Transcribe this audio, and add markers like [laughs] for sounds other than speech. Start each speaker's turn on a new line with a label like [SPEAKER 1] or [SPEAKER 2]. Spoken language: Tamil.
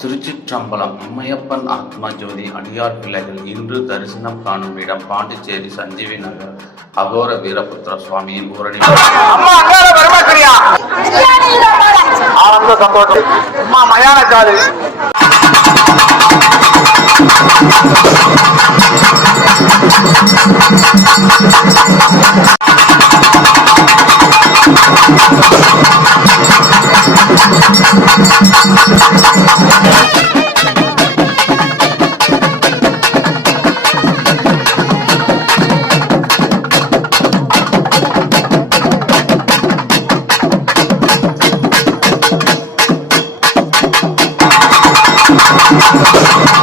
[SPEAKER 1] திருச்சிற்றம்பலம் அம்மையப்பன் ஆத்மா ஜோதி அடியார் பிள்ளைகள் இன்று தரிசனம் காணும் இடம் பாண்டிச்சேரி சஞ்சீவி நகர். அகோர வீரபுத்திர சுவாமியின் ஊரணி.
[SPEAKER 2] Thank you. Thank [laughs] you.